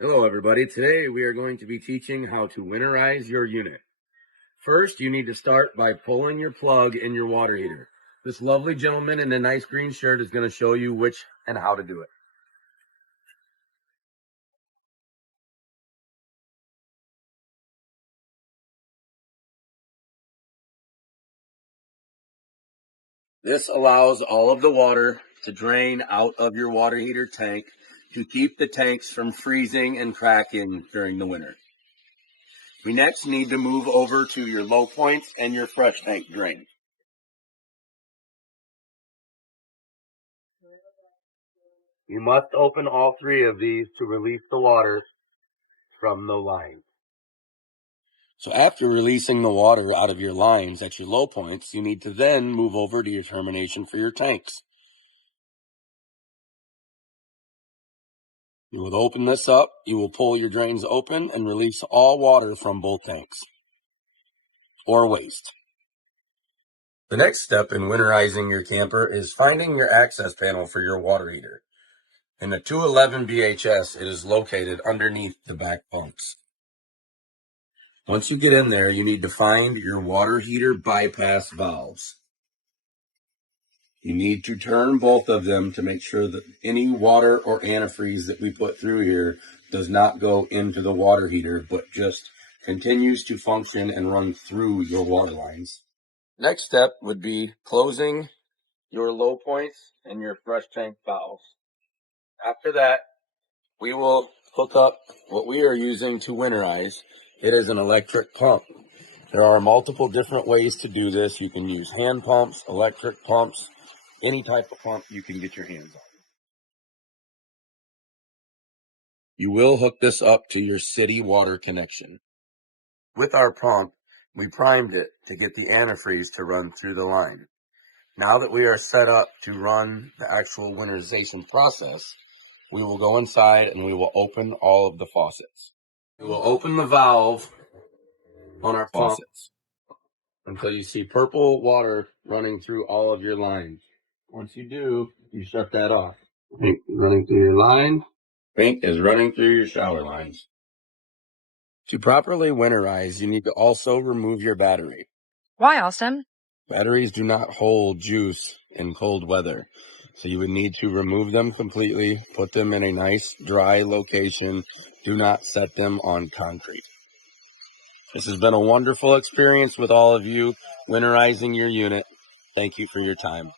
Hello everybody, today we are going to be teaching how to winterize your unit. First, you need to start by pulling your plug in your water heater. This lovely gentleman in a nice green shirt is going to show you which and how to do it. This allows all of the water to drain out of your water heater tank to keep the tanks from freezing and cracking during the winter. We next need to move over to your low points and your fresh tank drain. You must open all three of these to release the water from the line. So after releasing the water out of your lines at your low points, you need to then move over to your termination for your tanks. You will open this up, you will pull your drains open and release all water from both tanks or waste. The next step in winterizing your camper is finding your access panel for your water heater. In the 211 BHS, it is located underneath the back pumps. Once you get in there, you need to find your water heater bypass valves. You need to turn both of them to make sure that any water or antifreeze that we put through here does not go into the water heater, but just continues to function and run through your water lines. Next step would be closing your low points and your fresh tank valves. After that, we will hook up what we are using to winterize. It is an electric pump. There are multiple different ways to do this. You can use hand pumps, electric pumps, any type of pump you can get your hands on. You will hook this up to your city water connection. With our pump, we primed it to get the antifreeze to run through the line. Now that we are set up to run the actual winterization process, we will go inside and we will open all of the faucets. We will open the valve on our faucets until you see purple water running through all of your lines. Once you do, you shut that off. Pink is running through your line. Pink is running through your shower lines. To properly winterize, you need to also remove your battery. Why, Austin? Batteries do not hold juice in cold weather, so you would need to remove them completely, put them in a nice dry location. Do not set them on concrete. This has been a wonderful experience with all of you winterizing your unit. Thank you for your time.